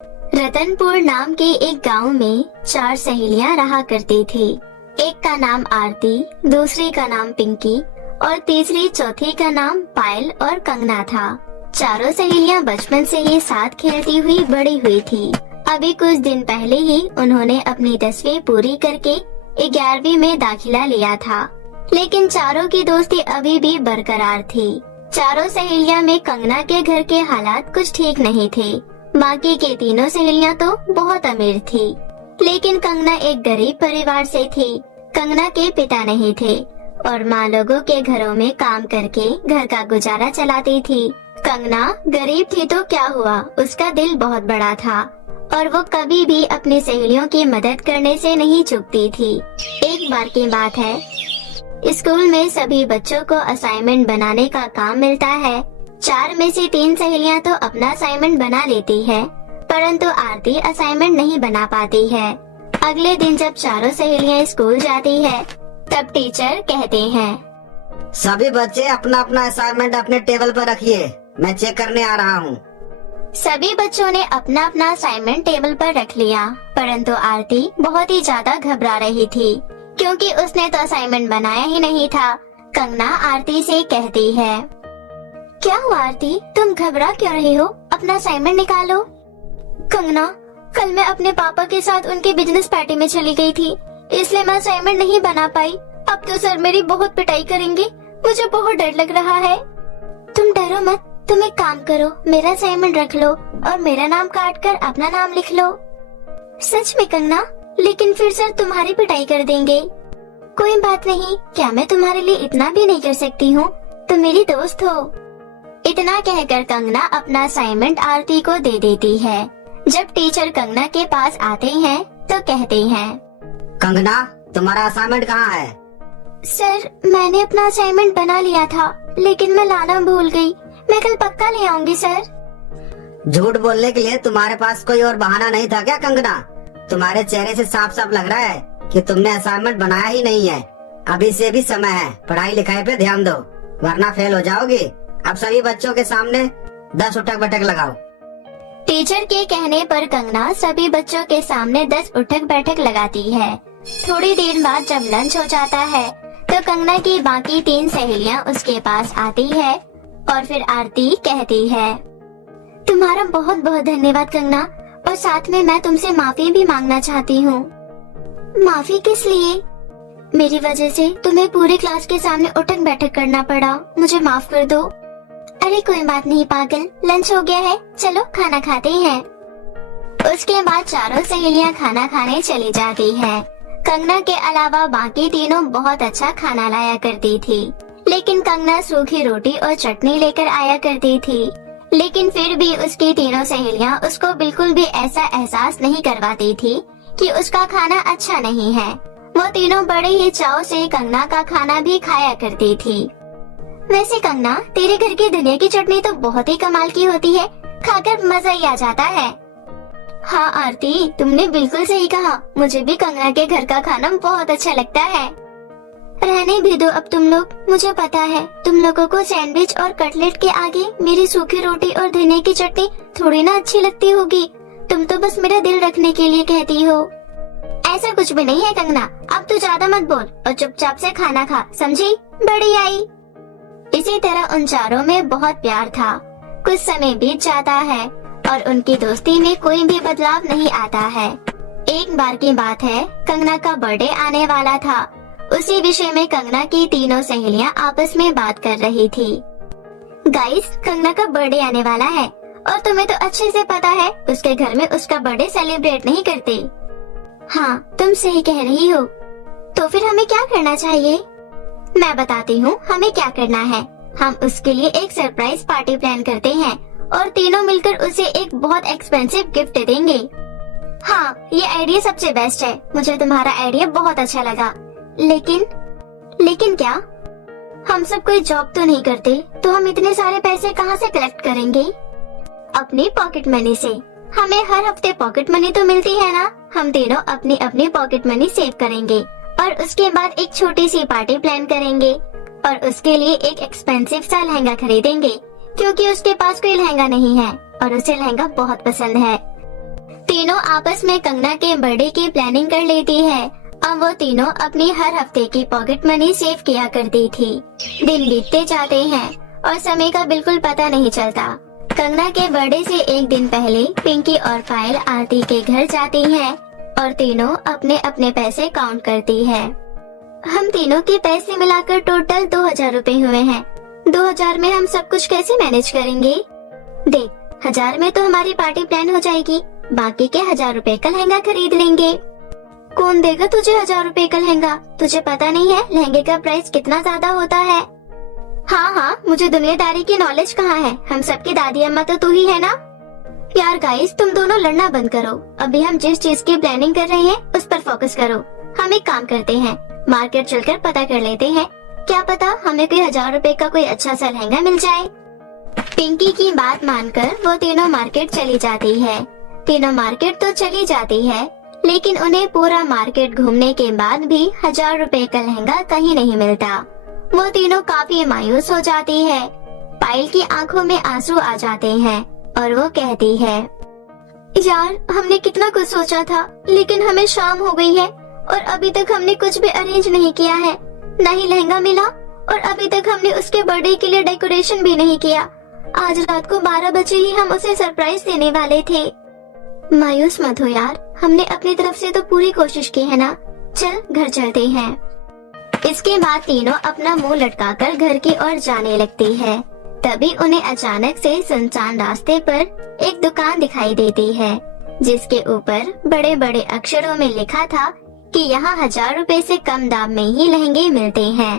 रतनपुर नाम के एक गांव में 4 सहेलियां रहा करती थी। एक का नाम आरती, दूसरी का नाम पिंकी और तीसरी चौथी का नाम पायल और कंगना था। चारों सहेलियां बचपन से ही साथ खेलती हुई बड़ी हुई थी। अभी कुछ दिन पहले ही उन्होंने अपनी 10वीं पूरी करके 11वीं में दाखिला लिया था, लेकिन चारों की दोस्ती अभी भी बरकरार थी। चारों सहेलियां में कंगना के घर के हालात कुछ ठीक नहीं थे। बाकी के तीनों सहेलियां तो बहुत अमीर थी, लेकिन कंगना एक गरीब परिवार से थी। कंगना के पिता नहीं थे और माँ लोगों के घरों में काम करके घर का गुजारा चलाती थी। कंगना गरीब थी तो क्या हुआ, उसका दिल बहुत बड़ा था और वो कभी भी अपनी सहेलियों की मदद करने से नहीं चूकती थी। एक बार की बात है, स्कूल में सभी बच्चों को असाइनमेंट बनाने का काम मिलता है। 4 में से 3 सहेलियां तो अपना असाइनमेंट बना लेती है, परंतु आरती असाइनमेंट नहीं बना पाती है। अगले दिन जब चारों सहेलियां स्कूल जाती है, तब टीचर कहते हैं, सभी बच्चे अपना अपना असाइनमेंट अपने टेबल पर रखिए, मैं चेक करने आ रहा हूँ। सभी बच्चों ने अपना अपना असाइनमेंट टेबल पर रख लिया, परंतु आरती बहुत ही ज्यादा घबरा रही थी, क्योंकि उसने तो असाइनमेंट बनाया ही नहीं था। कंगना आरती से कहती है, क्या हुआ आरती, तुम घबरा क्यों रही हो? अपना असाइनमेंट निकालो। कंगना, कल मैं अपने पापा के साथ उनके बिजनेस पार्टी में चली गई थी, इसलिए मैं असाइनमेंट नहीं बना पाई। अब तो सर मेरी बहुत पिटाई करेंगे, मुझे बहुत डर लग रहा है। तुम डरो मत, तुम एक काम करो, मेरा असाइनमेंट रख लो और मेरा नाम काट कर अपना नाम लिख लो। सच में कंगना, लेकिन फिर सर तुम्हारी पिटाई कर देंगे। कोई बात नहीं, क्या मैं तुम्हारे लिए इतना भी नहीं कर सकती हूँ? तुम मेरी दोस्त हो। इतना कहकर कंगना अपना असाइनमेंट आरती को दे देती है। जब टीचर कंगना के पास आते हैं तो कहते हैं, कंगना, तुम्हारा असाइनमेंट कहाँ है? सर, मैंने अपना असाइनमेंट बना लिया था, लेकिन मैं लाना भूल गई। मैं कल पक्का ले आऊंगी सर। झूठ बोलने के लिए तुम्हारे पास कोई और बहाना नहीं था क्या कंगना? तुम्हारे चेहरे से साफ साफ लग रहा है कि तुमने असाइनमेंट बनाया ही नहीं है। अभी से भी समय है, पढ़ाई लिखाई पे ध्यान दो, वरना फेल हो जाओगी। अब सभी बच्चों के सामने 10 उठक बैठक लगाओ। टीचर के कहने पर कंगना सभी बच्चों के सामने 10 उठक बैठक लगाती है। थोड़ी देर बाद जब लंच हो जाता है तो कंगना की बाकी 3 सहेलियां उसके पास आती है और फिर आरती कहती है, तुम्हारा बहुत बहुत धन्यवाद कंगना, और साथ में मैं तुमसे माफी भी मांगना चाहती हूँ। माफी किस लिए? मेरी वजह से तुम्हें पूरी क्लास के सामने उठक बैठक करना पड़ा, मुझे माफ कर दो। अरे कोई बात नहीं पागल, लंच हो गया है, चलो खाना खाते हैं। उसके बाद चारों सहेलियां खाना खाने चली जाती है। कंगना के अलावा बाकी तीनों बहुत अच्छा खाना लाया करती थी, लेकिन कंगना सूखी रोटी और चटनी लेकर आया करती थी। लेकिन फिर भी उसकी तीनों सहेलियां उसको बिल्कुल भी ऐसा एहसास नहीं करवाती थी कि उसका खाना अच्छा नहीं है। वो तीनों बड़े ही चाव से कंगना का खाना भी खाया करती थी। वैसे कंगना, तेरे घर की धनिया की चटनी तो बहुत ही कमाल की होती है, खाकर मजा ही आ जाता है। हाँ आरती, तुमने बिल्कुल सही कहा, मुझे भी कंगना के घर का खाना बहुत अच्छा लगता है। रहने भी दो अब तुम लोग, मुझे पता है तुम लोगों को सैंडविच और कटलेट के आगे मेरी सूखी रोटी और धनिया की चटनी थोड़ी ना अच्छी लगती होगी। तुम तो बस मेरा दिल रखने के लिए कहती हो। ऐसा कुछ भी नहीं है कंगना, अब तू ज्यादा मत बोल और चुपचाप से खाना खा, समझी? बड़ी आई। इसी तरह उन चारों में बहुत प्यार था। कुछ समय बीत जाता है और उनकी दोस्ती में कोई भी बदलाव नहीं आता है। एक बार की बात है, कंगना का बर्थडे आने वाला था। उसी विषय में कंगना की तीनों सहेलियां आपस में बात कर रही थी। गाइस, कंगना का बर्थडे आने वाला है और तुम्हें तो अच्छे से पता है उसके घर में उसका बर्थडे सेलिब्रेट नहीं करते। हाँ, तुम सही कह रही हो। तो फिर हमें क्या करना चाहिए? मैं बताती हूँ हमें क्या करना है। हम उसके लिए एक सरप्राइज पार्टी प्लान करते हैं और तीनों मिलकर उसे एक बहुत एक्सपेंसिव गिफ्ट देंगे। हाँ, ये आइडिया सबसे बेस्ट है। मुझे तुम्हारा आइडिया बहुत अच्छा लगा। लेकिन क्या? हम सब कोई जॉब तो नहीं करते, तो हम इतने सारे पैसे कहाँ से कलेक्ट करेंगे? अपनी पॉकेट मनी से। हमें हर हफ्ते पॉकेट मनी तो मिलती है ना। हम तीनों अपनी अपनी पॉकेट मनी सेव करेंगे और उसके बाद एक छोटी सी पार्टी प्लान करेंगे और उसके लिए एक एक्सपेंसिव सा लहंगा खरीदेंगे, क्योंकि उसके पास कोई लहंगा नहीं है और उसे लहंगा बहुत पसंद है। तीनों आपस में कंगना के बर्थडे की प्लानिंग कर लेती है। अब वो तीनों अपनी हर हफ्ते की पॉकेट मनी सेव किया करती थी। दिन बीतते जाते हैं और समय का बिल्कुल पता नहीं चलता। कंगना के बर्थडे से एक दिन पहले पिंकी और पायल आरती के घर जाती हैं और तीनों अपने अपने पैसे काउंट करती है। हम तीनों के पैसे मिलाकर टोटल 2000 रुपए हुए हैं। 2000 में हम सब कुछ कैसे मैनेज करेंगे? देख, 1000 में तो हमारी पार्टी प्लान हो जाएगी, बाकी के 1000 रुपए का लहंगा खरीद लेंगे। कौन देगा तुझे 1000 रुपए का लहंगा? तुझे पता नहीं है लहंगे का प्राइस कितना ज्यादा होता है? हाँ, मुझे दुनियादारी की नॉलेज कहाँ है? हम सबकी दादी अम्मा तो तू ही है ना। यार गाइस, तुम दोनों लड़ना बंद करो। अभी हम जिस चीज की प्लानिंग कर रहे हैं उस पर फोकस करो। हम एक काम करते हैं, मार्केट चलकर पता कर लेते हैं, क्या पता हमें कोई 1000 रुपए का कोई अच्छा सा लहंगा मिल जाए। पिंकी की बात मानकर वो तीनों मार्केट चली जाती है। तीनों मार्केट तो चली जाती है, लेकिन उन्हें पूरा मार्केट घूमने के बाद भी 1000 रुपए का लहंगा कहीं नहीं मिलता। वो तीनों काफी मायूस हो जाती है। पायल की आंखों में आंसू आ जाते हैं और वो कहती है, यार हमने कितना कुछ सोचा था, लेकिन हमें शाम हो गई है और अभी तक हमने कुछ भी अरेंज नहीं किया है। न ही लहंगा मिला और अभी तक हमने उसके बर्थडे के लिए डेकोरेशन भी नहीं किया। आज रात को 12 बजे ही हम उसे सरप्राइज देने वाले थे। मायूस मत हो यार, हमने अपनी तरफ से तो पूरी कोशिश की है ना। चल घर चलते हैं। इसके बाद तीनों अपना मुंह लटकाकर घर की ओर जाने लगती है। तभी उन्हें अचानक से सुनसान रास्ते पर एक दुकान दिखाई देती है, जिसके ऊपर बड़े बड़े अक्षरों में लिखा था कि यहाँ 1000 रुपए से कम दाम में ही लहंगे मिलते हैं।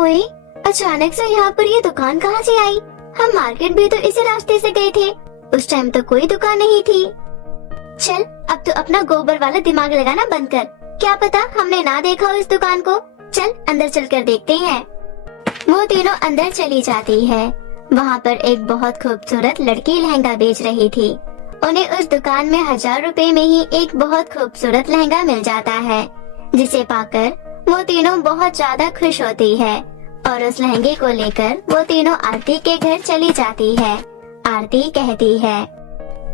ओए, अचानक से यहाँ पर ये दुकान कहाँ से आई? हम मार्केट भी तो इसी रास्ते से गए थे, उस टाइम तो कोई दुकान नहीं थी। चल, अब तो अपना गोबर वाला दिमाग लगाना बंद कर। क्या पता हमने ना देखा हो इस दुकान को। चल अंदर चलकर देखते हैं। वो तीनों अंदर चली जाती है। वहाँ पर एक बहुत खूबसूरत लड़की लहंगा बेच रही थी। उन्हें उस दुकान में 1000 रुपए में ही एक बहुत खूबसूरत लहंगा मिल जाता है, जिसे पाकर वो तीनों बहुत ज्यादा खुश होती है और उस लहंगे को लेकर वो तीनों आरती के घर चली जाती है। आरती कहती है,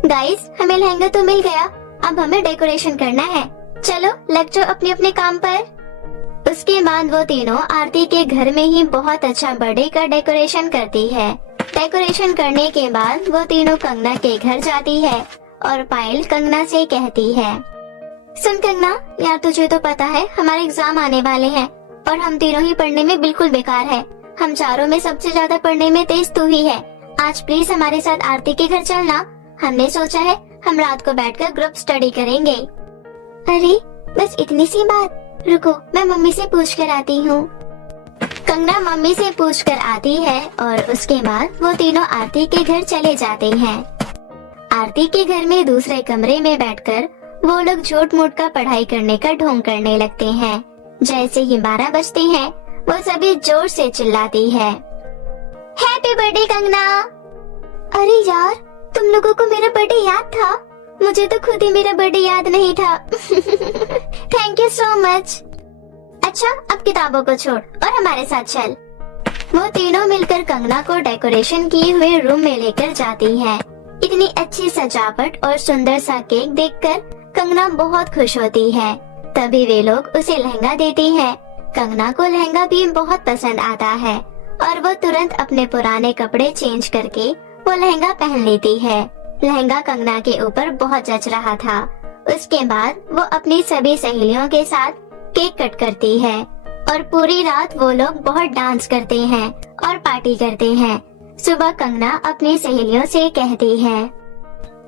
गाइस हमें लहंगा तो मिल गया, अब हमें डेकोरेशन करना है। चलो लग जाओ अपने अपने काम पर। उसके बाद वो तीनों आरती के घर में ही बहुत अच्छा बर्थडे का डेकोरेशन करती है। डेकोरेशन करने के बाद वो तीनों कंगना के घर जाती है और पायल कंगना से कहती है, सुन कंगना, यार तुझे तो पता है हमारे एग्जाम आने वाले हैं और हम तीनों ही पढ़ने में बिल्कुल बेकार है। हम चारों में सबसे ज्यादा पढ़ने में तेज तू ही है। आज प्लीज हमारे साथ आरती के घर चलना। हमने सोचा है हम रात को बैठकर ग्रुप स्टडी करेंगे। अरे बस इतनी सी बात, रुको मैं मम्मी से पूछ कर आती हूँ। कंगना मम्मी से पूछ कर आती है और उसके बाद वो तीनों आरती के घर चले जाते हैं। आरती के घर में दूसरे कमरे में बैठकर वो लोग झूठ मूठ का पढ़ाई करने का ढोंग करने लगते हैं। जैसे ही 12 बजते हैं वो सभी जोर से चिल्लाती है, हैप्पी बर्थडे कंगना। अरे यार, तुम लोगों को मेरा बर्थडे याद था? मुझे तो खुद ही मेरा बर्थडे याद नहीं था। Thank you so much. अच्छा अब किताबों को छोड़ और हमारे साथ चल। वो तीनों मिलकर कंगना को डेकोरेशन किए हुए रूम में लेकर जाती हैं। इतनी अच्छी सजावट और सुंदर सा केक देखकर कंगना बहुत खुश होती है। तभी वे लोग उसे लहंगा देती हैं। कंगना को लहंगा भी बहुत पसंद आता है और वो तुरंत अपने पुराने कपड़े चेंज करके वो लहंगा पहन लेती है। लहंगा कंगना के ऊपर बहुत जच रहा था। उसके बाद वो अपनी सभी सहेलियों के साथ केक कट करती है और पूरी रात वो लोग बहुत डांस करते हैं और पार्टी करते हैं। सुबह कंगना अपनी सहेलियों से कहती है,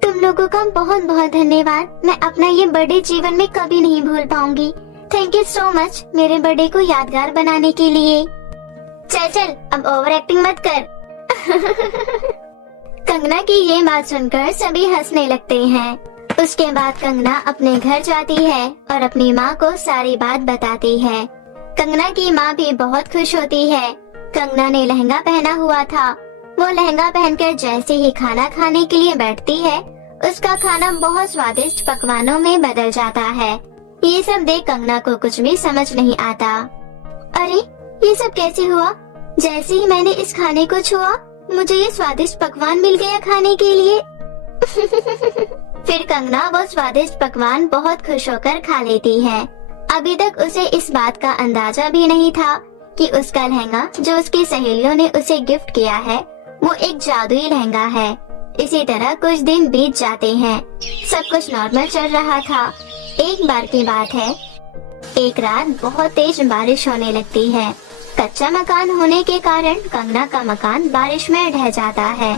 तुम लोगों का बहुत बहुत धन्यवाद। मैं अपना ये बर्थडे जीवन में कभी नहीं भूल पाऊंगी। थैंक यू सो मच मेरे बर्थडे को यादगार बनाने के लिए। चल चल अब ओवर एक्टिंग मत कर। कंगना की ये बात सुनकर सभी हंसने लगते हैं। उसके बाद कंगना अपने घर जाती है और अपनी माँ को सारी बात बताती है। कंगना की माँ भी बहुत खुश होती है। कंगना ने लहंगा पहना हुआ था। वो लहंगा पहनकर जैसे ही खाना खाने के लिए बैठती है, उसका खाना बहुत स्वादिष्ट पकवानों में बदल जाता है। ये सब देख कंगना को कुछ भी समझ नहीं आता। अरे ये सब कैसे हुआ? जैसे ही मैंने इस खाने को छुआ, मुझे ये स्वादिष्ट पकवान मिल गया खाने के लिए। फिर कंगना वो स्वादिष्ट पकवान बहुत खुश होकर खा लेती है। अभी तक उसे इस बात का अंदाजा भी नहीं था कि उसका लहंगा जो उसकी सहेलियों ने उसे गिफ्ट किया है वो एक जादुई लहंगा है। इसी तरह कुछ दिन बीत जाते हैं। सब कुछ नॉर्मल चल रहा था। एक बार की बात है, एक रात बहुत तेज बारिश होने लगती है। कच्चा मकान होने के कारण कंगना का मकान बारिश में ढह जाता है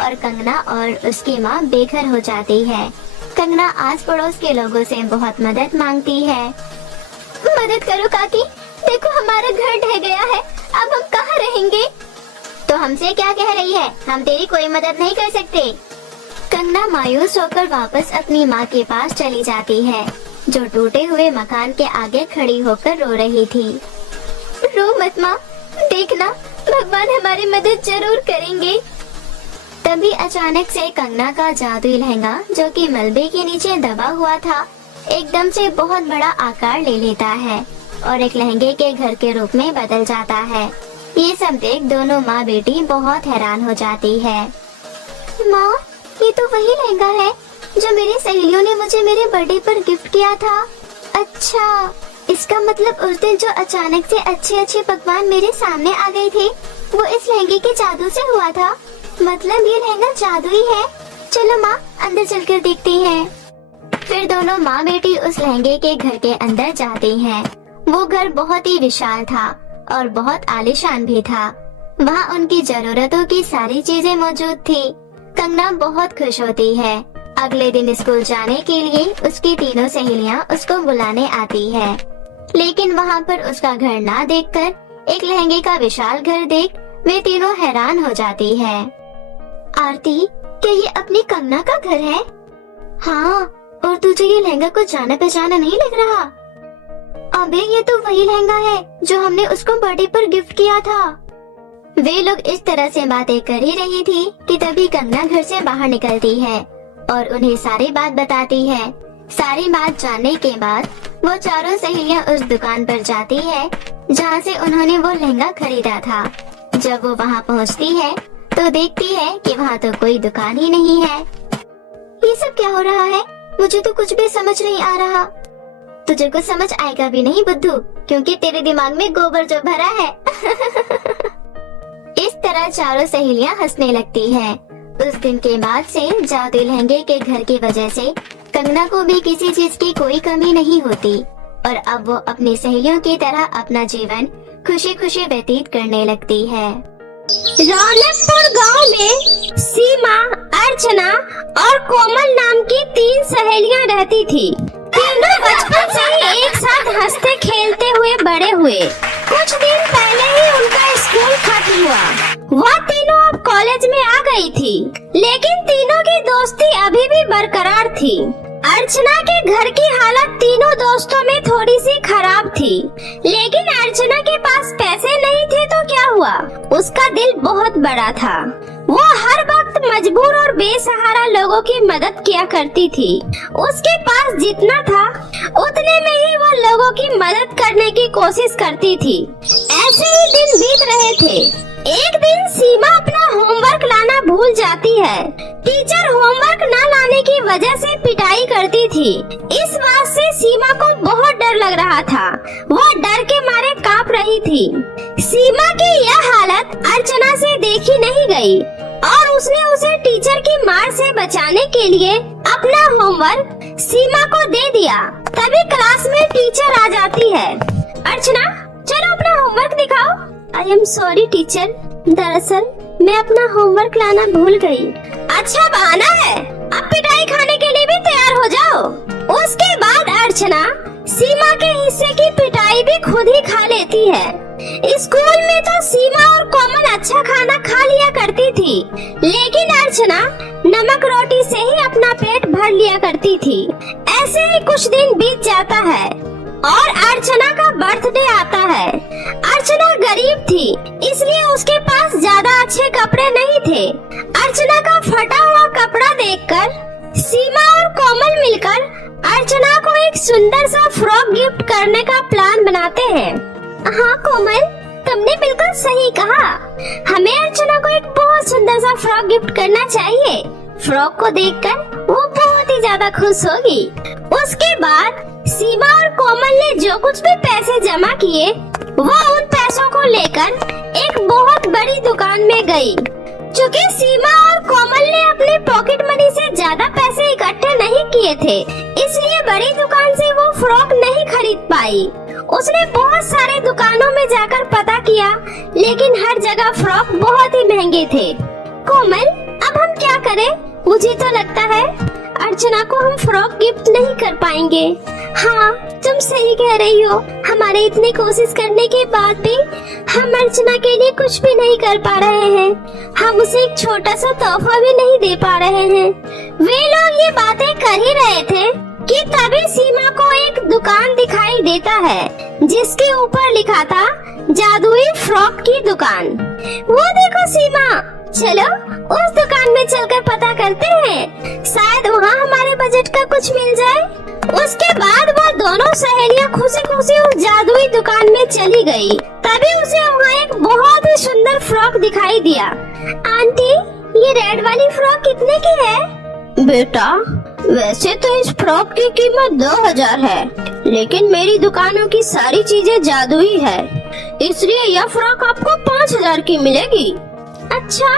और कंगना और उसकी माँ बेघर हो जाती है। कंगना आस पड़ोस के लोगों से बहुत मदद मांगती है। मदद करो काकी, देखो हमारा घर ढह गया है, अब हम कहाँ रहेंगे? तो हमसे क्या कह रही है, हम तेरी कोई मदद नहीं कर सकते। कंगना मायूस होकर वापस अपनी माँ के पास चली जाती है, जो टूटे हुए मकान के आगे खड़ी होकर रो रही थी। रो मत माँ, देखना भगवान हमारी मदद जरूर करेंगे। तभी अचानक से कंगना का जादुई लहंगा, जो कि मलबे के नीचे दबा हुआ था, एकदम से बहुत बड़ा आकार ले लेता है और एक लहंगे के घर के रूप में बदल जाता है। ये सब देख दोनों माँ बेटी बहुत हैरान हो जाती है। माँ, ये तो वही लहंगा है जो मेरी सहेलियों ने मुझे मेरे बर्थडे पर गिफ्ट किया था। अच्छा, इसका मतलब उस दिन जो अचानक से अच्छे अच्छे पकवान मेरे सामने आ गए थे वो इस लहंगे के जादू से हुआ था। मतलब ये लहंगा जादुई है। चलो माँ, अंदर चलकर देखते हैं। फिर दोनों माँ बेटी उस लहंगे के घर के अंदर जाती हैं। वो घर बहुत ही विशाल था और बहुत आलीशान भी था। वहाँ उनकी जरूरतों की सारी चीजें मौजूद थी। कंगना बहुत खुश होती है। अगले दिन स्कूल जाने के लिए उसकी तीनों सहेलियाँ उसको बुलाने आती है, लेकिन वहाँ पर उसका घर ना देखकर एक लहंगे का विशाल घर देख वे तीनों हैरान हो जाती है। आरती, क्या ये अपनी कंगना का घर है? हाँ, और तुझे ये लहंगा कुछ जाना पहचाना नहीं लग रहा? अबे ये तो वही लहंगा है जो हमने उसको बर्थडे पर गिफ्ट किया था। वे लोग इस तरह से बातें कर ही रही थी कि तभी कंगना घर से बाहर निकलती है और उन्हें सारी बात बताती है। सारी बात जानने के बाद वो चारों सहेलियां उस दुकान पर जाती है जहाँ से उन्होंने वो लहंगा खरीदा था। जब वो वहाँ पहुँचती है तो देखती है कि वहाँ तो कोई दुकान ही नहीं है। ये सब क्या हो रहा है? मुझे तो कुछ भी समझ नहीं आ रहा। तुझे कुछ समझ आएगा भी नहीं बुद्धू, क्योंकि तेरे दिमाग में गोबर जो भरा है। इस तरह चारों सहेलियां हंसने लगती हैं। उस दिन के बाद से जादुई लहंगे के घर की वजह से कंगना को भी किसी चीज की कोई कमी नहीं होती और अब वो अपनी सहेलियों की तरह अपना जीवन खुशी खुशी व्यतीत करने लगती है। रौनकपुर गांव में सीमा, अर्चना और कोमल नाम की 3 सहेलियां रहती थी। तीनों बचपन से ही एक साथ हंसते खेलते हुए बड़े हुए। कुछ दिन पहले ही उनका स्कूल खत्म हुआ। वह तीनों अब कॉलेज में आ गई थी, लेकिन तीनों की दोस्ती अभी भी बरकरार थी। अर्चना के घर की हालत तीनों दोस्तों में थोड़ी सी खराब थी, लेकिन अर्चना के पास पैसे नहीं थे तो क्या हुआ, उसका दिल बहुत बड़ा था। वो हर वक्त मजबूर और बेसहारा लोगों की मदद किया करती थी। उसके पास जितना था उतने में ही वो लोगों की मदद करने की कोशिश करती थी। ऐसे ही दिन बीत रहे थे। एक दिन सीमा अपना होमवर्क लाना भूल जाती है। टीचर होमवर्क न लाने की वजह से पिटाई करती थी। इस बात से सीमा को बहुत डर लग रहा था। वो डर के मारे कांप रही थी। सीमा की यह हालत अर्चना से देखी नहीं गई और उसने उसे टीचर की मार से बचाने के लिए अपना होमवर्क सीमा को दे दिया। तभी क्लास में टीचर आ जाती है। अर्चना, चलो अपना होमवर्क दिखाओ। आई एम सॉरी टीचर, दरअसल मैं अपना होमवर्क लाना भूल गई। अच्छा बहाना है, अब पिटाई खाने के लिए भी तैयार हो जाओ। उसके बाद अर्चना सीमा के हिस्से की पिटाई भी खुद ही खा लेती है। स्कूल में तो सीमा और कोमल अच्छा खाना खा लिया करती थी, लेकिन अर्चना नमक रोटी से ही अपना पेट भर लिया करती थी। ऐसे ही कुछ दिन बीत जाता है और अर्चना का बर्थडे आता है। अर्चना गरीब थी, इसलिए उसके पास ज्यादा अच्छे कपड़े नहीं थे। अर्चना का फटा हुआ कपड़ा देखकर सीमा और कोमल मिलकर अर्चना को एक सुंदर सा फ्रॉक गिफ्ट करने का प्लान बनाते हैं। हाँ कोमल, तुमने बिल्कुल सही कहा। हमें अर्चना को एक बहुत सुंदर सा फ्रॉक गिफ्ट करना चाहिए। फ्रॉक को देखकर वो बहुत ही ज्यादा खुश होगी। उसके बाद सीमा और कोमल ने जो कुछ भी पैसे जमा किए वो उन पैसों को लेकर एक बहुत बड़ी दुकान में गई। चूँकि सीमा और कोमल ने अपने पॉकेट मनी से ज्यादा पैसे इकट्ठे नहीं किए थे, इसलिए बड़ी दुकान से वो फ्रॉक नहीं खरीद पाई। उसने बहुत सारे दुकानों में जाकर पता किया, लेकिन हर जगह फ्रॉक बहुत ही महंगे थे। कोमल, अब हम क्या करें? मुझे तो लगता है अर्चना को हम फ्रॉक गिफ्ट नहीं कर पाएंगे। हाँ, तुम सही कह रही हो। हमारे इतनी कोशिश करने के बाद भी हम अर्चना के लिए कुछ भी नहीं कर पा रहे हैं। हम उसे एक छोटा सा तोहफा भी नहीं दे पा रहे हैं। वे लोग ये बातें कर ही रहे थे कि तभी सीमा को एक दुकान दिखाई देता है, जिसके ऊपर लिखा था जादुई फ्रॉक की दुकान। वो देखो सीमा, चलो उस दुकान में चलकर पता करते हैं, शायद वहाँ हमारे बजट का कुछ मिल जाए। उसके बाद वो दोनों सहेलियां खुशी खुशी उस जादुई दुकान में चली गई। तभी उसे वहाँ एक बहुत ही सुंदर फ्रॉक दिखाई दिया। आंटी, ये रेड वाली फ्रॉक कितने की है? बेटा, वैसे तो इस फ्रॉक की कीमत 2000 है, लेकिन मेरी दुकानों की सारी चीजें जादुई है, इसलिए यह फ्रॉक आपको 5000 की मिलेगी। अच्छा,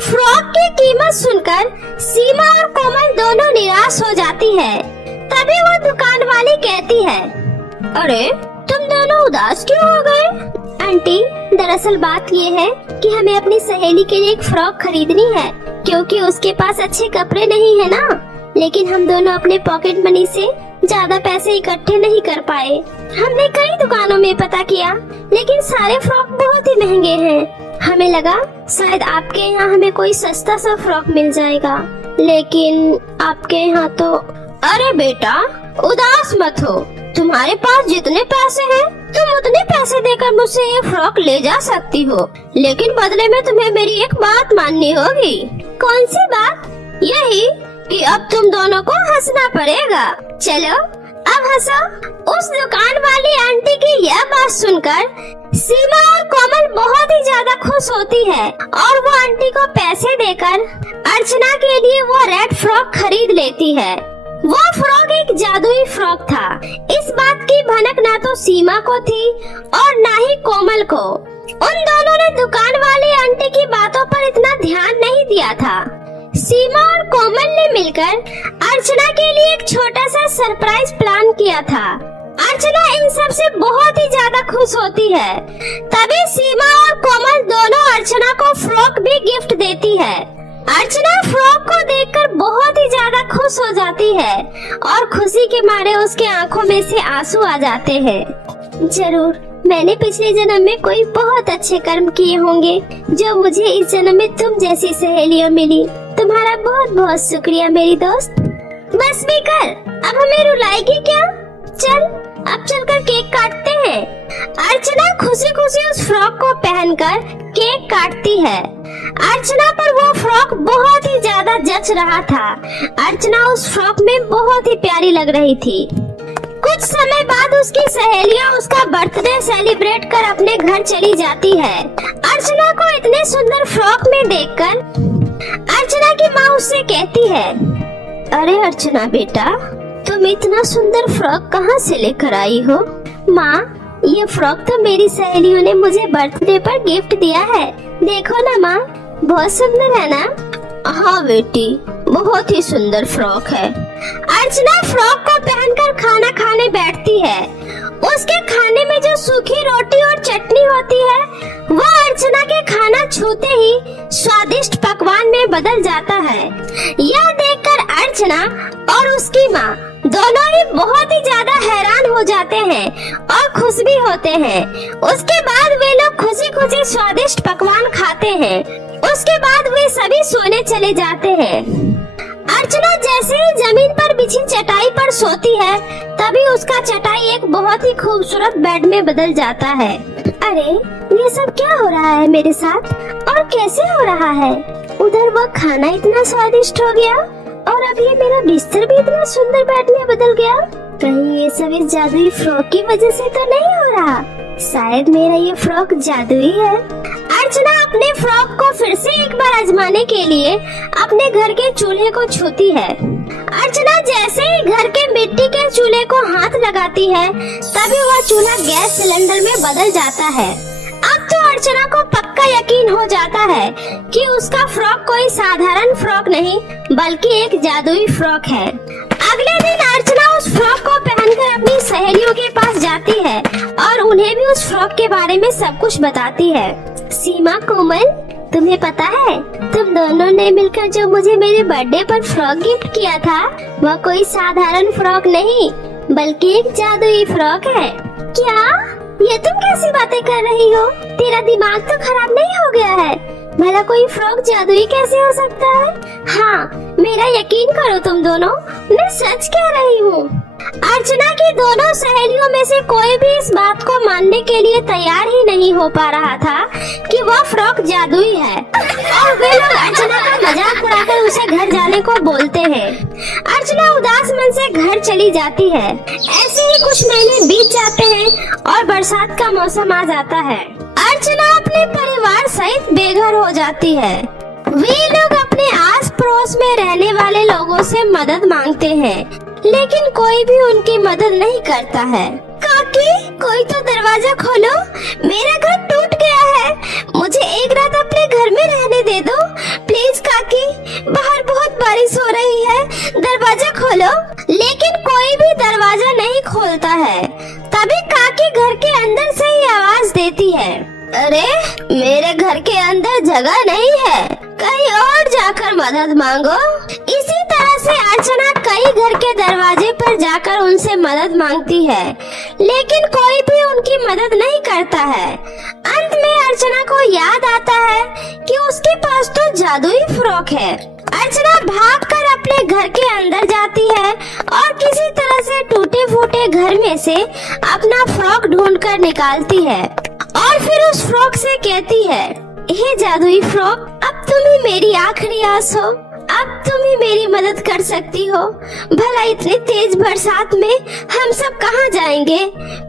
फ्रॉक की कीमत सुनकर सीमा और कोमल दोनों निराश हो जाती है। तभी वो दुकान वाली कहती है, अरे तुम दोनों उदास क्यों हो गए? आंटी, दरअसल बात ये है कि हमें अपनी सहेली के लिए एक फ्रॉक खरीदनी है, क्योंकि उसके पास अच्छे कपड़े नहीं है ना। लेकिन हम दोनों अपने पॉकेट मनी से ज्यादा पैसे इकट्ठे नहीं कर पाए। हमने कई दुकानों में पता किया, लेकिन सारे फ्रॉक बहुत ही महंगे हैं। हमें लगा शायद आपके यहाँ हमें कोई सस्ता सा फ्रॉक मिल जाएगा, लेकिन आपके यहाँ तो। अरे बेटा, उदास मत हो। तुम्हारे पास जितने पैसे हैं, तुम उतने पैसे देकर मुझसे ये फ्रॉक ले जा सकती हो, लेकिन बदले में तुम्हें मेरी एक बात माननी होगी। कौन सी बात? यही कि अब तुम दोनों को हंसना पड़ेगा। चलो अब हंसो। उस दुकान वाली आंटी की यह बात सुनकर सीमा और कोमल बहुत ही ज्यादा खुश होती है और वो आंटी को पैसे देकर अर्चना के लिए वो रेड फ्रॉक खरीद लेती है। वो फ्रॉक एक जादुई फ्रॉक था। इस बात की भनक ना तो सीमा को थी और ना ही कोमल को। उन दोनों ने दुकान वाली आंटी की बातों पर इतना ध्यान नहीं दिया था। सीमा और कोमल ने मिलकर अर्चना के लिए एक छोटा सा सरप्राइज प्लान किया था। अर्चना इन सब से बहुत ही ज्यादा खुश होती है। तभी सीमा और कोमल दोनों अर्चना को फ्रॉक भी गिफ्ट देती है। अर्चना फ्रॉक को देखकर बहुत ही ज्यादा खुश हो जाती है और खुशी के मारे उसके आंखों में से आंसू आ जाते हैं। जरूर मैंने पिछले जन्म में कोई बहुत अच्छे कर्म किए होंगे, जो मुझे इस जन्म में तुम जैसी सहेलियां मिली। तुम्हारा बहुत बहुत शुक्रिया मेरी दोस्त। बस भी कर, अब हमें रुलाएगी क्या? चल अब चलकर केक काटते हैं। अर्चना खुशी खुशी उस फ्रॉक को पहनकर केक काटती है। अर्चना पर वो फ्रॉक बहुत ही ज्यादा जच रहा था। अर्चना उस फ्रॉक में बहुत ही प्यारी लग रही थी। कुछ समय बाद उसकी सहेलियां उसका बर्थडे सेलिब्रेट कर अपने घर चली जाती है। अर्चना को इतने सुंदर फ्रॉक में देखकर अर्चना की माँ उससे कहती है, अरे अर्चना बेटा, तुम इतना सुंदर फ्रॉक कहाँ से लेकर आई हो? माँ, ये फ्रॉक तो मेरी सहेलियों ने मुझे बर्थडे पर गिफ्ट दिया है। देखो ना माँ, बहुत सुंदर है ना? हाँ बेटी, बहुत ही सुंदर फ्रॉक है। अर्चना फ्रॉक को पहनकर खाना खाने बैठती है। उसके खाने में जो सूखी रोटी और चटनी होती है, वो अर्चना के खाना छूते ही स्वादिष्ट पकवान में बदल जाता है। यह देखकर अर्चना और उसकी माँ दोनों ही बहुत ही ज्यादा हैरान हो जाते हैं और खुश भी होते हैं। उसके बाद वे लोग खुशी खुशी स्वादिष्ट पकवान खाते हैं। उसके बाद वे सभी सोने चले जाते हैं। अर्चना जैसे ही जमीन पर बिछी चटाई पर सोती है, तभी उसका चटाई एक बहुत ही खूबसूरत बेड में बदल जाता है। अरे ये सब क्या हो रहा है मेरे साथ और कैसे हो रहा है? उधर वो खाना इतना स्वादिष्ट हो गया और अब ये मेरा बिस्तर भी इतना सुंदर बेड में बदल गया। कहीं ये सब इस जादुई फ्रॉक की वजह से तो नहीं हो रहा? शायद मेरा ये फ्रॉक जादुई है। अर्चना अपने फ्रॉक को फिर से एक बार आजमाने के लिए अपने घर के चूल्हे को छूती है। अर्चना जैसे ही घर के मिट्टी के चूल्हे को हाथ लगाती है तभी वह चूल्हा गैस सिलेंडर में बदल जाता है। अब तो अर्चना को पक्का यकीन हो जाता है कि उसका फ्रॉक कोई साधारण फ्रॉक नहीं बल्कि एक जादुई फ्रॉक है। अगले दिन अर्चना उस फ्रॉक को पहनकर अपनी सहेलियों के पास जाती है और उन्हें भी उस फ्रॉक के बारे में सब कुछ बताती है। सीमा, कोमल, तुम्हें पता है तुम दोनों ने मिलकर जो मुझे मेरे बर्थडे पर फ्रॉक गिफ्ट किया था वह कोई साधारण फ्रॉक नहीं बल्कि एक जादुई फ्रॉक है। क्या? ये तुम कैसी बातें कर रही हो? तेरा दिमाग तो खराब नहीं हो गया है? भला कोई फ्रॉक जादुई कैसे हो सकता है? हाँ, मेरा यकीन करो तुम दोनों, मैं सच कह रही हूँ। अर्चना की दोनों सहेलियों में से कोई भी इस बात को मानने के लिए तैयार ही नहीं हो पा रहा था कि वह फ्रॉक जादुई है और वे लोग अर्चना का मजाक उड़ाकर उसे घर जाने को बोलते हैं। अर्चना उदास मन से घर चली जाती है। ऐसे ही कुछ महीने बीत जाते हैं और बरसात का मौसम आ जाता है। अर्चना अपने परिवार सहित बेघर हो जाती है। वे लोग अपने आस पड़ोस में रहने वाले लोगों से मदद मांगते हैं लेकिन कोई भी उनकी मदद नहीं करता है। काकी, कोई तो दरवाजा खोलो, मेरा घर टूट गया है, मुझे एक रात अपने घर में रहने दे दो प्लीज काकी, बाहर बहुत बारिश हो रही है, दरवाजा खोलो। लेकिन कोई भी दरवाजा नहीं खोलता है। तभी काकी घर के अंदर से ही आवाज देती है, अरे मेरे घर के अंदर जगह नहीं है, कहीं और जाकर मदद मांगो। इसी तरह से अर्चना कई घर के दरवाजे पर जाकर उनसे मदद मांगती है लेकिन कोई भी उनकी मदद नहीं करता है। अंत में अर्चना को याद आता है कि उसके पास तो जादुई फ्रॉक है। अर्चना भागकर अपने घर के अंदर जाती है और किसी तरह से टूटे फूटे घर में से अपना फ्रॉक ढूंढकर निकालती है और फिर उस फ्रॉक से कहती है, हे जादुई फ्रॉक, अब तुम ही मेरी आखिरी आस हो, अब तुम ही मेरी मदद कर सकती हो। भला इतनी तेज बरसात में हम सब कहाँ जाएंगे?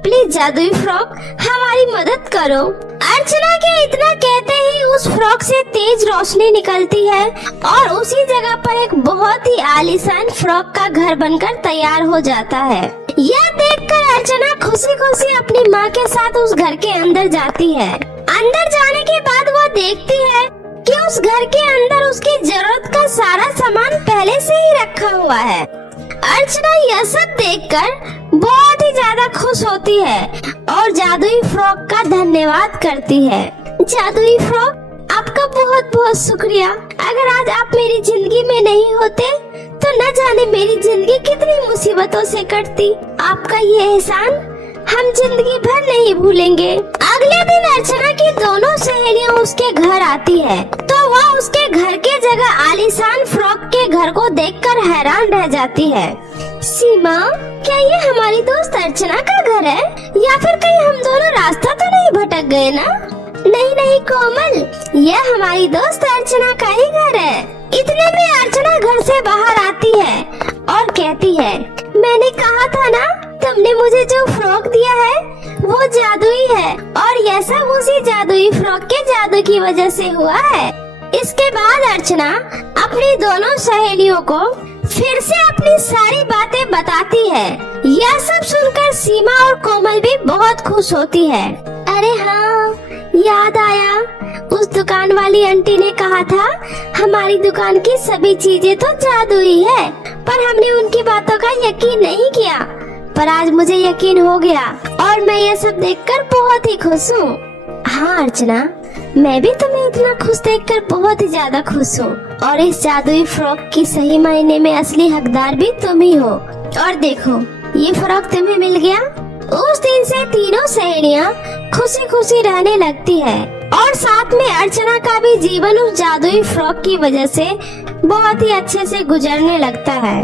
प्लीज जादुई फ्रॉक हमारी मदद करो। अर्चना के इतना कहते ही उस फ्रॉक से तेज रोशनी निकलती है और उसी जगह पर एक बहुत ही आलीशान फ्रॉक का घर बनकर तैयार हो जाता है। यह देखकर अर्चना खुशी खुशी अपनी माँ के साथ उस घर के अंदर जाती है। अंदर जाने के बाद वो देखती है कि उस घर के अंदर उसकी जरूरत का सारा सामान पहले से ही रखा हुआ है। अर्चना यह सब देखकर बहुत ही ज्यादा खुश होती है और जादुई फ्रॉक का धन्यवाद करती है। जादुई फ्रॉक, आपका बहुत बहुत शुक्रिया। अगर आज आप मेरी जिंदगी में नहीं होते तो न जाने मेरी जिंदगी कितनी मुसीबतों से कटती। आपका ये एहसान हम जिंदगी भर नहीं भूलेंगे। अगले दिन अर्चना की दोनों सहेलियां उसके घर आती है तो वह उसके घर के जगह आलीशान फ्रॉक के घर को देखकर हैरान रह जाती है। सीमा, क्या ये हमारी दोस्त अर्चना का घर है या फिर कहीं हम दोनों रास्ता तो नहीं भटक गए ना? नहीं नहीं कोमल, यह हमारी दोस्त अर्चना का ही घर है। इतने में अर्चना घर से बाहर आती है और कहती है, मैंने कहा था ना, तुमने मुझे जो फ्रॉक दिया है वो जादुई है और यह सब उसी जादुई फ्रॉक के जादू की वजह से हुआ है। इसके बाद अर्चना अपनी दोनों सहेलियों को फिर से अपनी सारी बातें बताती है। यह सब सुनकर सीमा और कोमल भी बहुत खुश होती है। अरे हाँ, याद आया, उस दुकान वाली आंटी ने कहा था हमारी दुकान की सभी चीजें तो जादुई है, पर हमने उनकी बातों का यकीन नहीं किया, पर आज मुझे यकीन हो गया और मैं ये सब देखकर बहुत ही खुश हूँ। हाँ अर्चना, मैं भी तुम्हें इतना खुश देखकर बहुत ही ज्यादा खुश हूँ और इस जादुई फ्रॉक की सही मायने में असली हकदार भी तुम ही हो। और देखो, ये फ्रॉक तुम्हें मिल गया। उस दिन से तीनों सहेलियां खुशी खुशी रहने लगती है और साथ में अर्चना का भी जीवन उस जादुई फ्रॉक की वजह से बहुत ही अच्छे से गुजरने लगता है।